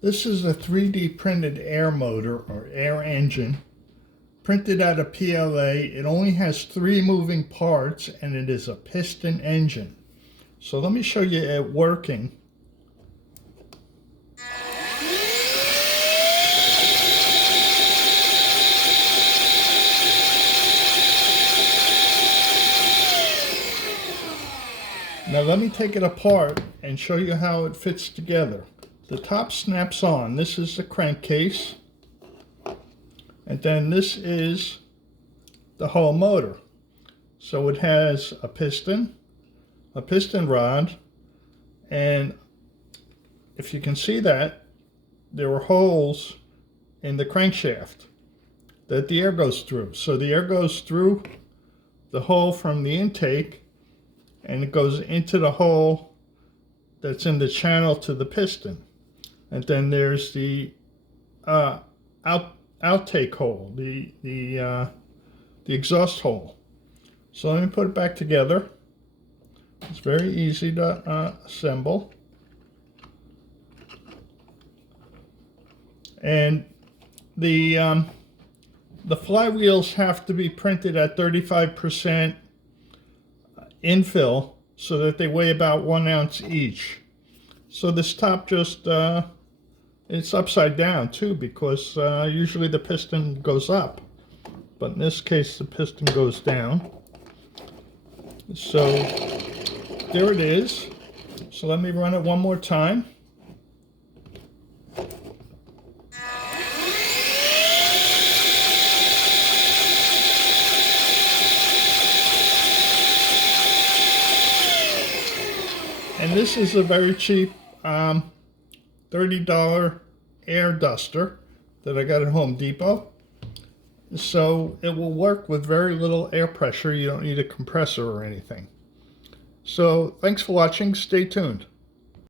This is a 3D printed air motor or air engine printed out of PLA. It only has 3 moving parts and it is a piston engine. So let me show you it working. Now let me take it apart and show you how it fits together. The top snaps on. This is the crankcase. And then this is the whole motor. So it has a piston rod, and if you can see that, there were holes in the crankshaft that the air goes through. So the air goes through the hole from the intake and it goes into the hole that's in the channel to the piston. And then there's the outtake hole, the exhaust hole. So let me put it back together. It's very easy to assemble. And the flywheels have to be printed at 35% infill so that they weigh about 1 ounce each. So this top just, it's upside down too, because usually the piston goes up. But in this case the piston goes down. So there it is. So let me run it one more time. And this is a very cheap $30 air duster that I got at Home Depot. So it will work with very little air pressure. You don't need a compressor or anything. So thanks for watching. Stay tuned.